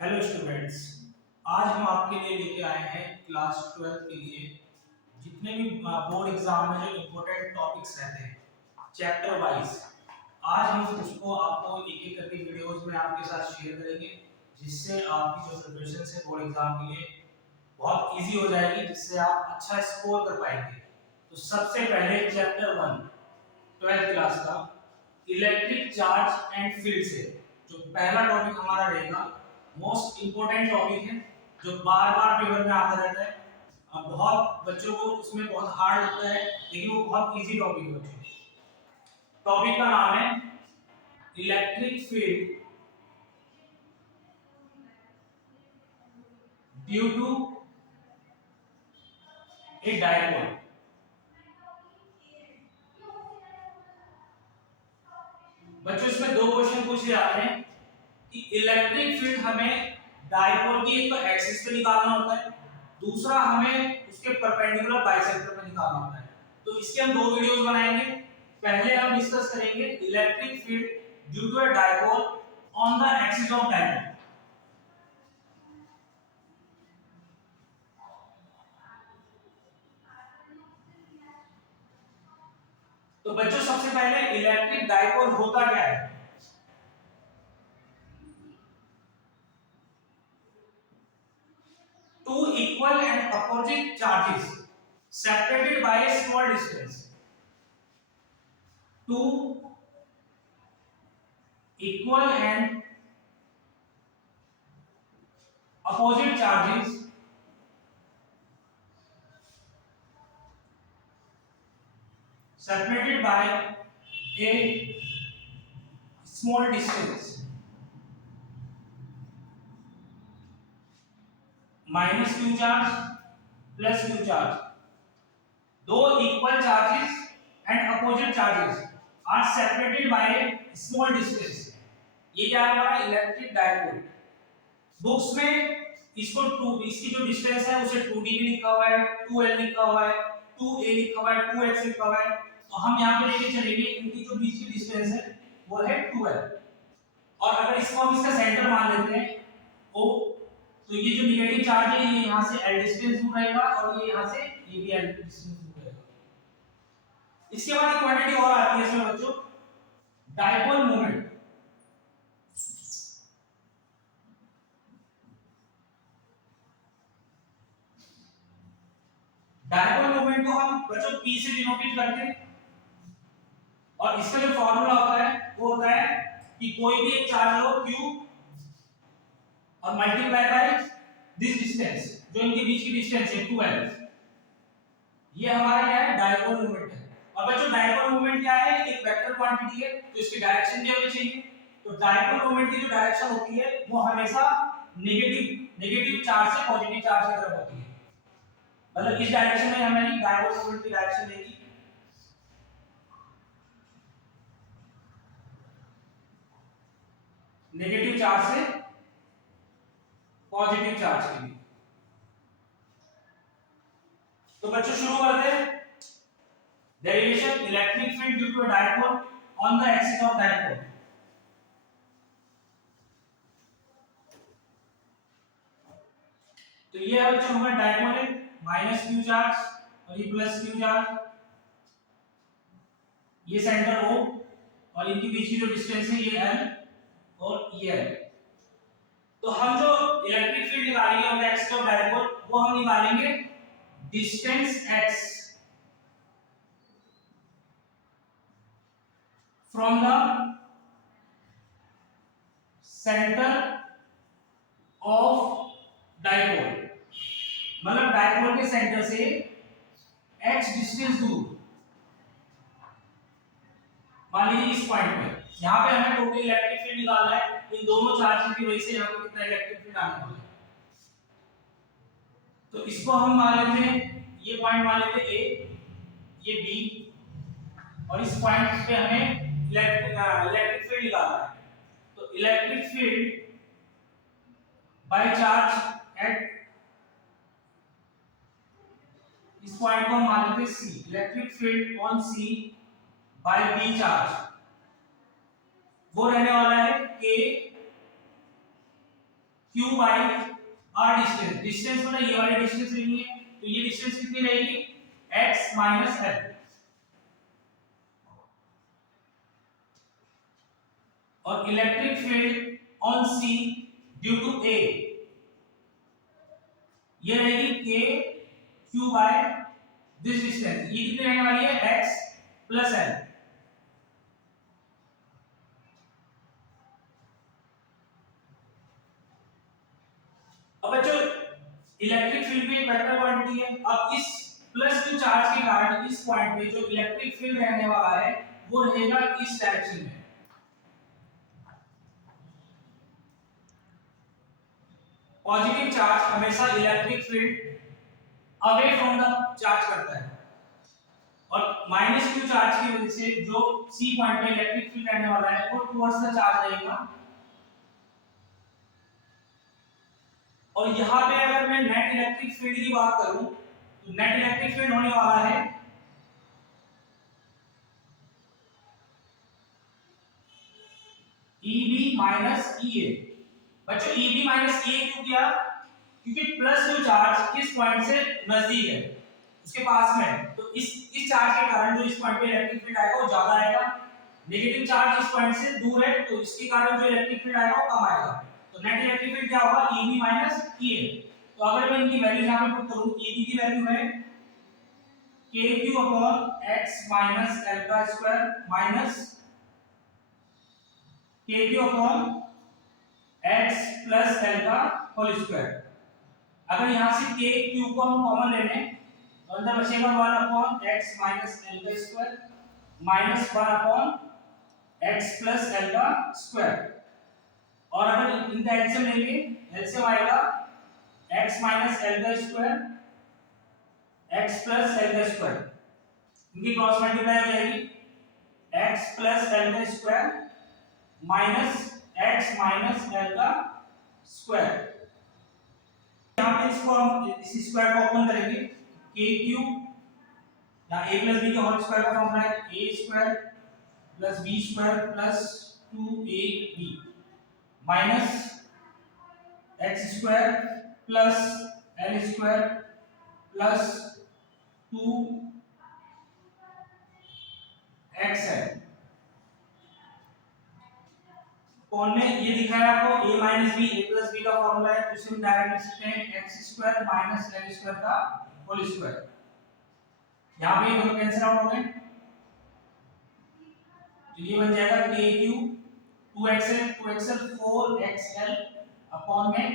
Hello students. आज हम आपके लिए लेके आए हैं क्लास 12 के लिए जितने भी बोर्ड एग्जाम में जो इम्पोर्टेंट टॉपिक्स रहते हैं चैप्टर वाइज। आज हम उसको आपको एक एक करके वीडियोस में आपके साथ शेयर करेंगे, जिससे आपकी जो प्रिपरेशन है बोर्ड एग्जाम के लिए बहुत इजी हो जाएगी, जिससे आप अच्छा स्कोर कर पाएंगे। तो सबसे पहले चैप्टर 1 12th क्लास का इलेक्ट्रिक चार्ज एंड फील्ड से जो पहला टॉपिक हमारा रहेगा, मोस्ट इंपोर्टेंट टॉपिक है जो बार बार पेपर में आता रहता है। अब बहुत बच्चों को उसमें बहुत हार्ड लगता है, लेकिन वो बहुत इजी टॉपिक है बच्चों। टॉपिक का नाम है electric field due to a dipole. बच्चों इसमें दो क्वेश्चन पूछे जाते हैं कि इलेक्ट्रिक फील्ड हमें डायपोल की एक तो एक्सिस पे निकालना होता है, दूसरा हमें उसके परपेंडिकुलर बाइसेक्टर पे निकालना होता है। तो इसके हम दो वीडियोस बनाएंगे। पहले हम डिस्कस करेंगे electric field due to a dipole on the axis of dipole. तो बच्चों सबसे पहले इलेक्ट्रिक डायपोल होता क्या है? Two equal and opposite charges separated by a small distance. Two equal and opposite charges separated by a small distance. Minus q charge plus q charge. दो equal charges and opposite charges are separated by a small distance. ये क्या है हमारा electric dipole. Books में इसकी जो distance है उसे 2d भी लिखा हुआ है, 2l लिखा हुआ है, 2a लिखा हुआ है, 2x लिखा हुआ है। तो हम यहाँ पे लेके चलेंगे इनकी जो बीच की डिस्टेंस है वो है 12। और अगर इसको हम इसका सेंटर मान लेते हैं O, तो ये जो नेगेटिव चार्ज है ये यहाँ से l डिस्टेंस दूर रहेगा और ये यहाँ से ये भी l डिस्टेंस दूर रहेगा। इसके बाद एक क्वांटिटी और आती है इसमें बच्चों, डायपोल मोमेंट। डायपोल मोमेंट को हम बच्चों p से डिनोटेट करते हैं और इसका जो फार्मूला होता है वो होता है कि कोई भी एक चार्ज लो q और मल्टीप्लाई बाय दिस डिस्टेंस, जो इनके बीच की डिस्टेंस है 2l। ये हमारा क्या है? डायपोल मोमेंट है। और बच्चों डायपोल मोमेंट क्या है? एक वेक्टर क्वांटिटी है, तो इसकी डायरेक्शन भी हमें चाहिए। तो डायपोल मोमेंट की जो डायरेक्शन होती है वो हमेशा नेगेटिव चार्ज से पॉजिटिव चार्ज की तरफ होती है। मतलब इस डायरेक्शन में हमें डायपोल मोमेंट की डायरेक्शन देगी। नेगेटिव चार्ज से पॉजिटिव चार्ज के लिए। तो बच्चों शुरू करते हैं derivation electric field due to a dipole on the axis of dipole. तो ये है बच्चों हमारा डायपोल है, माइनस q चार्ज और ये प्लस q चार्ज, ये सेंटर O और इनके बीच की जो डिस्टेंस है ये l और ये l। तो हम जो इलेक्ट्रिक फील्ड निकालेंगे on the axis of dipole वो हम निकालेंगे distance x from the centre of dipole. मतलब डायपोल के सेंटर से x डिस्टेंस दूर, मान लीजिए इस पॉइंट पे, यहाँ पे हमें टोटल इलेक्ट्रिक फील्ड निकालना है। इन दोनों चार्ज की वजह से यहाँ पे कितना इलेक्ट्रिक फील्ड आने वाला है। तो इसको हम मान लेते हैं, ये पॉइंट मान लेते हैं A, ये B, और इस पॉइंट पे हमें इलेक्ट्रिक फील्ड निकालना है। तो electric field by charge at इस पॉइंट को हम मान लेते हैं C। Electric field on C by B charge वो रहने वाला है K q by r distance, distance मतलब ये वाली डिस्टेंस लेनी है, तो ये डिस्टेंस कितनी रहेगी x माइनस l। और electric field on C due to A ये रहेगी k q by this distance, ये कितनी रहने वाली है x प्लस l। अब बच्चों इलेक्ट्रिक फील्ड भी एक वेक्टर क्वांटिटी है। अब इस प्लस q चार्ज के कारण इस पॉइंट पे जो इलेक्ट्रिक फील्ड रहने वाला है वो रहेगा इस डायरेक्शन में। पॉजिटिव चार्ज हमेशा electric field away from the charge करता है, और माइनस q चार्ज की वजह से जो C पॉइंट पे इलेक्ट्रिक फील्ड रहने वाला है वो टुवर्ड्स द चार्ज रहेगा। और यहाँ पे अगर मैं नेट इलेक्ट्रिक फील्ड की बात करूं तो नेट इलेक्ट्रिक फील्ड होने वाला है EB माइनस EA। बच्चों EB माइनस EA क्यों किया, क्योंकि प्लस जो चार्ज किस पॉइंट से नजदीक है उसके पास में है, तो इस चार्ज के कारण जो इस पॉइंट पे इलेक्ट्रिक फील्ड आएगा वो ज्यादा आएगा। नेगेटिव चार्ज इस पॉइंट से दूर है तो इसके कारण जो इलेक्ट्रिक फील्ड आएगा वो कम आएगा। तो नेट इलेक्ट्रिक फील्ड क्या होगा EB माइनस EA। तो अगर मैं इनकी वैल्यू यहां पे पुट करूं, EB की वैल्यू है kq upon x minus l का square minus kq upon x plus l का होल स्क्वायर। अगर यहां से k q को हम कॉमन ले लें तो अंदर बचेगा 1 अपॉन x माइनस l का square minus 1 upon x plus l का स्क्वायर। और अगर इनका एलसीएम लेंगे, एलसीएम आएगा x माइनस l का स्क्वायर x प्लस l का स्क्वायर, इनकी क्रॉस मल्टीप्लाई हो जाएगी x प्लस l का square minus x minus l का स्क्वायर। यहाँ पे इसको हम इस स्क्वायर को ओपन करेंगे, kq या a प्लस b का होल स्क्वायर का फॉर्मूला है a square plus b square plus 2ab minus x square plus l square plus 2xl। कौन में ये दिखाया आपको a minus b a plus b का फॉर्मूला है, तो इसे हम डायरेक्ट लिख सकते हैं x square minus l square का होल स्क्वायर। यहाँ पे ये दोनों कैंसिल आउट हो गए, तो ये बन जाएगा kq 2xl 4xl अपॉन में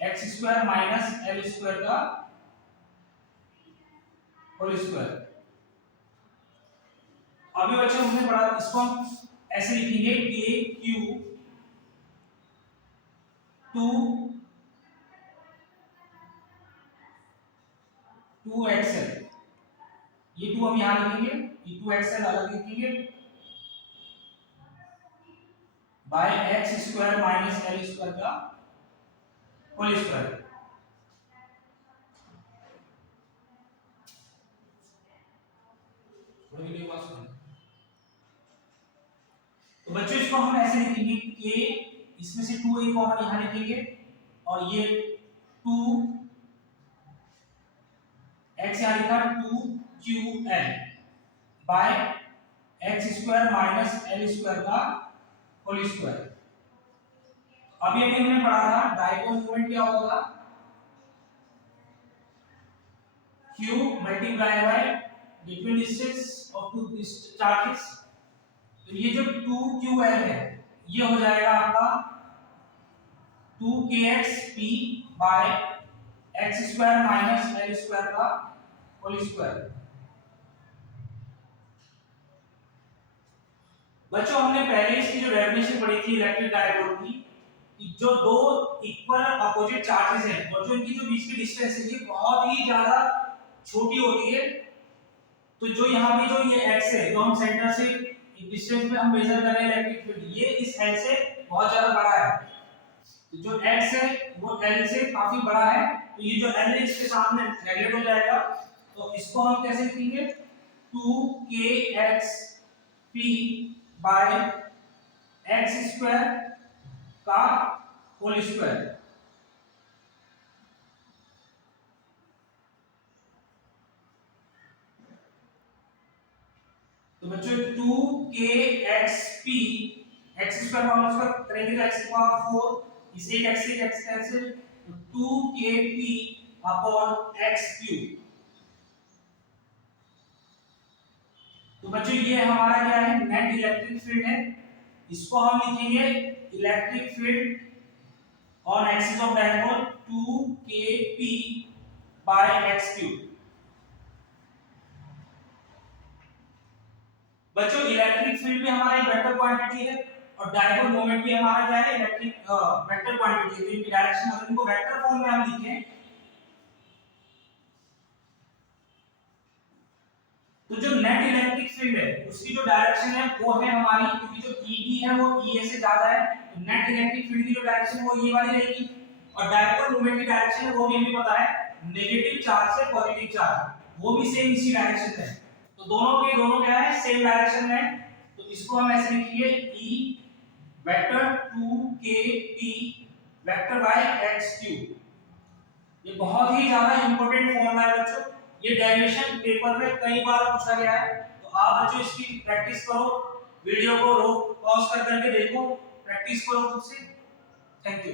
x square minus l square का होल स्क्वायर। अभी बच्चों हमने पढ़ा, इसको हम ऐसे लिखेंगे kq 2xl, ये 2 हम यहाँ लिखेंगे, ये 2xl अलग लिखेंगे by x square minus l square का होल स्क्वायर। तो बच्चों इसको हम ऐसे लिखेंगे k, इसमें से 2 एक कॉमन यहाँ लिखेंगे और ये 2 x यहाँ लिखा 2ql by x square minus l square का होल स्क्वायर। अभी अभी हमने पढ़ा था डायपोल मोमेंट क्या होगा, q multiply by between distance of two charges. तो ये जो 2ql है ये हो जाएगा आपका 2kxp by x square minus l square का होल स्क्वायर। बच्चों हमने पहले इसकी जो डेफिनेशन पढ़ी थी इलेक्ट्रिक डायपोल की, जो दो इक्वल अपोजिट चार्जेस हैं और जो इनकी जो बीच की डिस्टेंस है ये बहुत ही ज्यादा छोटी होती है, तो जो यहाँ पे जो ये x है जो हम सेंटर से डिस्टेंस पे हम मेजर कर रहे हैं इलेक्ट्रिक फील्ड, ये इस l से बहुत ज्यादा बड़ा है। तो जो x है वो l से काफी बड़ा है, तो ये जो l है इसके सामने नेगलेक्ट हो जाएगा, तो इसको हम कैसे लिखेंगे 2kxp बाय x स्क्वायर का होल स्क्वायर। तो बच्चों 2kxp x स्क्वायर फॉर्मूला उसका करेंगे तो x की पावर 4, इसे एक x कैंसिल, तो 2kp अपॉन x क्यूब। तो बच्चों ये हमारा क्या है, नेट इलेक्ट्रिक फील्ड है। इसको हम लिखेंगे electric field on axis of dipole 2kp by x cube. बच्चों इलेक्ट्रिक फील्ड भी हमारा एक वेक्टर क्वांटिटी है और डायपोल मोमेंट भी हमारा क्या है, इलेक्ट्रिक वेक्टर क्वांटिटी है। तो इनकी डायरेक्शन अगर इनको वेक्टर फॉर्म में हम लिखें तो जो नेट इलेक्ट्रिक फील्ड है उसकी जो डायरेक्शन है वो है हमारी, क्योंकि जो EB है वो EA से ज्यादा है, तो नेट इलेक्ट्रिक फील्ड की जो डायरेक्शन वो ये वाली रहेगी। और डायपोल मोमेंट की डायरेक्शन है वो भी हमें पता है, नेगेटिव चार्ज से पॉजिटिव चार्ज, वो भी सेम इसी डायरेक्शन में है। तो दोनों के दोनों क्या है, सेम डायरेक्शन में है। तो इसको हम ऐसे लिखेंगे E vector 2kp vector by x cube. ये बहुत ही ज्यादा इंपॉर्टेंट फॉर्मूला है बच्चों, ये डेरिवेशन पेपर में कई बार पूछा गया है। तो आप बच्चों इसकी प्रैक्टिस करो, वीडियो को रोक पॉज कर करके देखो, प्रैक्टिस करो खुद से। Thank you.